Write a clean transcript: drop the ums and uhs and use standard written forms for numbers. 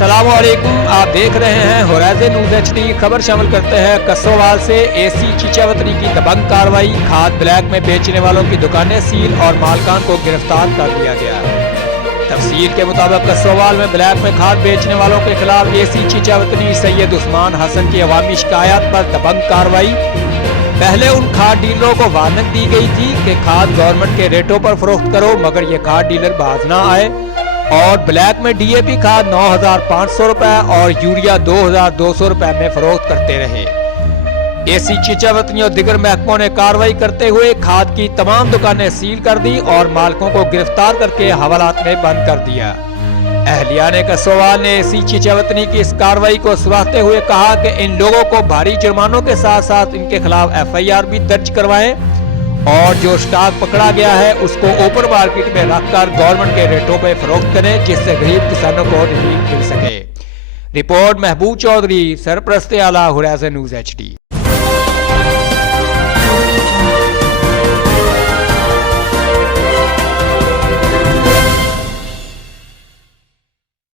अस्सलाम वालेकुम, आप देख रहे हैं होराइजन न्यूज़ HD। खबर शामिल करते हैं कसोवाल से। एसी चीचावतनी की दबंग कार्रवाई, खाद ब्लैक में बेचने वालों की दुकानें सील और मालकान को गिरफ्तार कर लिया गया। तफसील के मुताबिक कसोवाल में ब्लैक में खाद बेचने वालों के खिलाफ एसी चीचावतनी सैयद उस्मान हसन की अवामी शिकायत पर दबंग कार्रवाई। पहले उन खाद डीलरों को वार्निंग दी गई थी कि खाद गवर्नमेंट के रेटों पर फरोख्त करो, मगर ये खाद डीलर बाज ना आए और ब्लैक में DAP खाद 9,500 रुपए और यूरिया 2,200 रुपए में फरोख्त करते रहे। एसी चीचावतनी और दिगर महकमों ने कार्रवाई करते हुए खाद की तमाम दुकानें सील कर दी और मालकों को गिरफ्तार करके हवालात में बंद कर दिया। अहलिया ने कसोवाल ने एसी चीचावतनी की इस कार्रवाई को सराहते हुए कहा कि इन लोगों को भारी जुर्मानों के साथ साथ इनके खिलाफ FIR भी दर्ज करवाएं और जो स्टॉक पकड़ा गया है उसको ओपन मार्केट में रखकर गवर्नमेंट के रेटों पर फरोख्त करें, जिससे गरीब किसानों को रिलीफ मिल सके। रिपोर्ट महबूब चौधरी, सरपरस्त आला, होराइजन न्यूज़ HD।